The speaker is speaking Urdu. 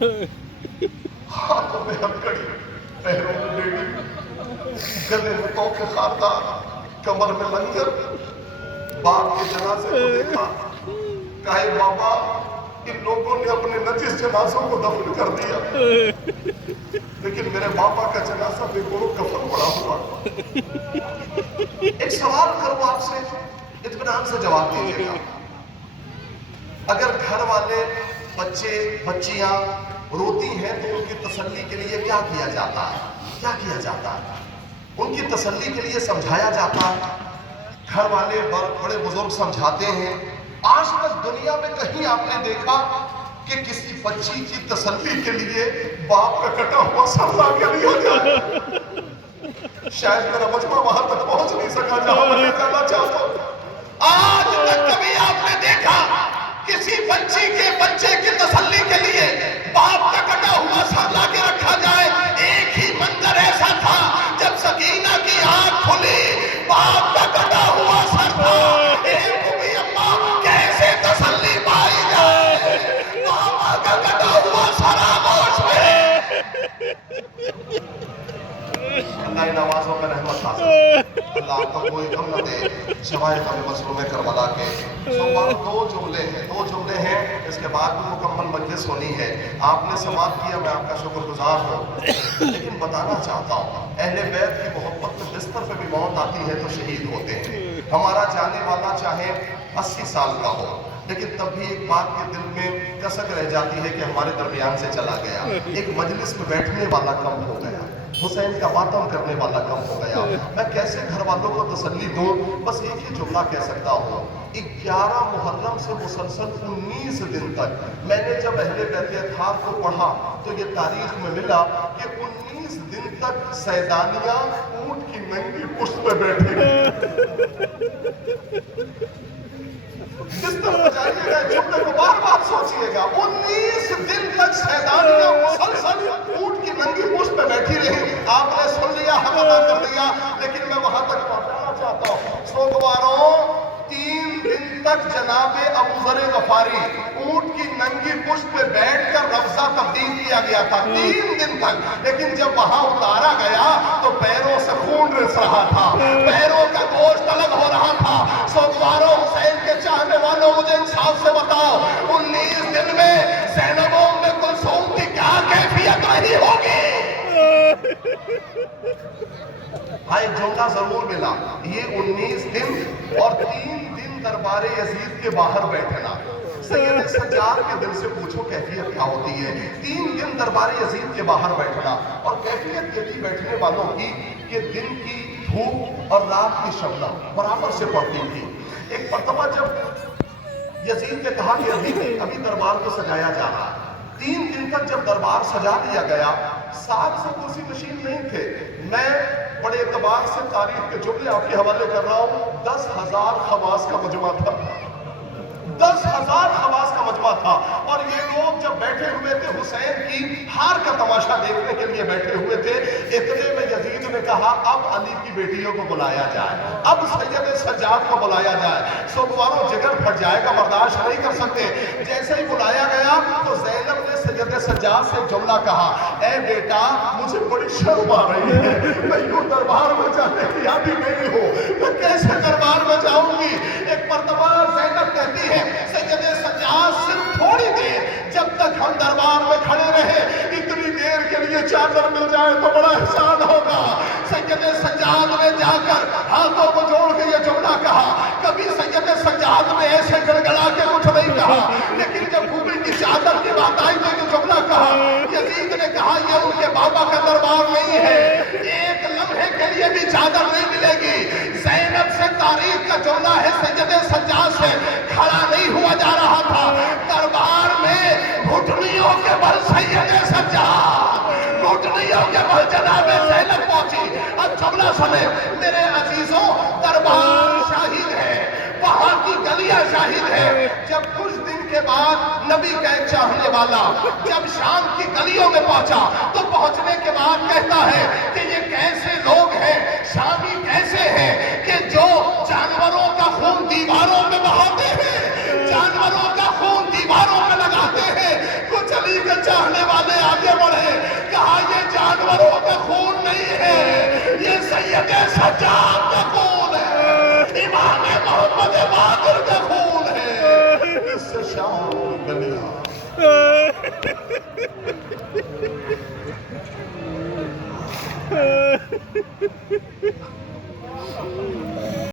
ہاتھوں میں ہتھکڑی، پیروں میں بیڑی، گلے میں توق خاردار، کمر میں لنگر۔ باپ کے جنازے کو دیکھا، کہا اے بابا ان لوگوں نے اپنے نجس جنازوں کو دفن کر دیا، لیکن میرے باپا کا جنازہ بے گوڑ کفن پڑا ہوا۔ ایک سوال کروں آپ سے، اطمینان سے جواب دیجیے گا۔ اگر گھر والے بچے بچیاں روتی ہیں تو ان کی تسلی کے لیے کیا کیا جاتا ہے؟ کیا کیا جاتا ہے؟ ان کی تسلی کے لیے سمجھایا جاتا ہے۔ گھر والے بڑے بزرگ سمجھاتے ہیں۔ آج تک دنیا میں کہیں آپ نے دیکھا کہ کسی بچی کی تسلی کے لیے باپ کا کٹا ہوا سر لا کے لیا جائے؟ شاید میرا مجمع وہاں تک پہنچ نہیں سکا جہاں میں لے جانا چاہتا ہوں۔ آج تک کبھی آپ نے دیکھا کسی بچی کے بچے کی تسلی کے لیے باپ کا کٹا ہوا سر لا کے رکھا جائے؟ ایک ہی منظر ایسا تھا جب سکینہ کی آنکھ کھلی، باپ کا کٹا ہوا سر تھا۔ ایک بھی اماں کیسے تسلی پائی جائے؟ بابا کا کٹا ہوا سر آغوش میں۔ اللہ ان آوازوں میں رحمت حاصل، اللہ آپ کو کوئی غم نہ دے سوائے غم مظلوم کربلا کے۔ دو جملے ہیں، اس کے بعد بھی مکمل مجلس ہونی ہے۔ آپ نے سماعت کیا، میں آپ کا شکر گزار ہوں، لیکن بتانا چاہتا ہوں اہل بیت کی محبت میں بستر پہ بھی موت آتی ہے تو شہید ہوتے ہیں۔ ہمارا جانے والا چاہے 80 سال کا ہو، لیکن تب بھی ایک بات کے دل میں کسک رہ جاتی ہے کہ ہمارے درمیان سے چلا گیا۔ ایک مجلس میں بیٹھنے والا کم ہو گیا، حسین کا ماتم کرنے والا کم ہو گیا۔ میں کیسے گھر والوں کو تسلی دوں؟ بس ایک ہی جملہ کہہ سکتا ہوں، 11 محرم سے مسلسل 19 دن تک میں نے جب اہل بیت اطہار کو پڑھا تو یہ تاریخ میں ملا کہ 19 دن تک سیدانیاں اونٹ کی ننگی پشت پہ بیٹھی جس طرح جائیے گا جملے کو بار بار سوچئے گا، 19 دن تک سیدانیاں مسلسل اونٹ کی ننگی پشت پہ بیٹھی رہی۔ آپ نے سن لیا، ہم ادا کر دیا، لیکن میں وہاں تک پہنچانا چاہتا ہوں۔ سوگواروں 3 دن تک جناب ابو ذر غفاری اونٹ کی ننگی پشت پہ بیٹھ کر رفضہ تبدیل کیا گیا تھا 3 دن تک، لیکن جب وہاں اتارا گیا تو پیروں سے خون رس رہا تھا، پیروں کا گوشت الگ ہو رہا تھا۔ سوگواروں حسین کے چاہنے والوں مجھے انصاف سے بتاؤ، 19 دن میں زینب و ام کلثوم کی کیا کیفیت رہی ہوگی؟ ہاں ایک جملہ ضرور ملا، یہ 19 دن اور 3 دن دربار یزید کے باہر بیٹھنا۔ سید سجاد کے دل سے پوچھو کیفیت کیا ہوتی ہے؟ 3 دن دربار یزید کے باہر بیٹھنا، اور کیفیت یہ تھی بیٹھنے والوں کی کہ دن کی دھوپ اور رات کی شبنم برابر سے پڑتی تھی۔ ایک مرتبہ جب یزید نے کہا کہ ابھی دربار کو سجایا جا رہا، 3 دن تک جب دربار سجا دیا گیا، 700 کرسی نشین نہیں تھے۔ میں بڑے اعتبار سے تاریخ کے جملے آپ کے حوالے کر رہا ہوں، 10,000 خواص کا مجمع تھا، 10,000 خواص کا مجمع تھا، اور یہ لوگ جب بیٹھے ہوئے تھے حسین کی ہار کا تماشا دیکھنے کے لیے بیٹھے ہوئے تھے۔ اتنے میں یزید نے کہا اب علی کی بیٹیوں کو بلایا جائے، اب سید سجاد کو بلایا جائے۔ سوگواروں جگر پھٹ جائے گا، برداشت نہیں کر سکتے۔ جیسے ہی بلایا گیا تو زینب نے سید سجاد سے جملہ کہا، اے بیٹا مجھے بڑی شرم آ رہی ہے، میں یوں دربار میں جانے کی عادی نہیں ہوں، میں کیسے دربار میں جاؤں گی؟ ایک مرتبہ زینب کہتی ہے سید سجاد صرف تھوڑی دیر جب تک ہم دربار میں کھڑے رہے، اتنی دیر کے لیے چادر مل جائے تو بڑا احسان ہوگا۔ سید سجاد نے جا کر ہاتھوں کو جوڑ کے یہ جملہ کہا۔ کبھی سید سجاد نے ایسے گڑگڑا کے کچھ نہیں کہا، لیکن جب بھوبی کی چادر کی بات آئی تو یہ جملہ کہا۔ یزید نے کہا یہ ان کے بابا کا دربار نہیں ہے، ایک لمحے کے لیے بھی چادر نہیں ملے گی۔ زینب سے تاریخ کا جملہ ہے، سید سجاد سے کھڑا نہیں ہوا جا رہا تھا، دربار میں گھٹنیوں کے بل سید سجاد، گھٹنیوں کے بل جناب زینب پہنچی۔ اب جملہ سنیں میرے عزیزوں، دربار شاہد ہے، وہاں کی گلیاں شاہد ہے۔ جب کچھ دن کے بعد نبی کا ایک چاہنے والا جب شام کی گلیوں میں پہنچا تو پہنچنے کے بعد کہتا ہے کہ یہ کیسے لوگ ہیں، شامی کیسے ہیں کہ جو جانوروں کا خون دیواروں میں بہاتے ہیں، جانوروں کا خون دیواروں میں لگاتے ہیں، کچھ علی کے چاہنے والے آگے بڑھے، کہا یہ جانوروں کا خون نہیں ہے، یہ سید سجاد کا خون ہے، امام محمد باقر کا خون ہے، اس سے شام کی گلیاں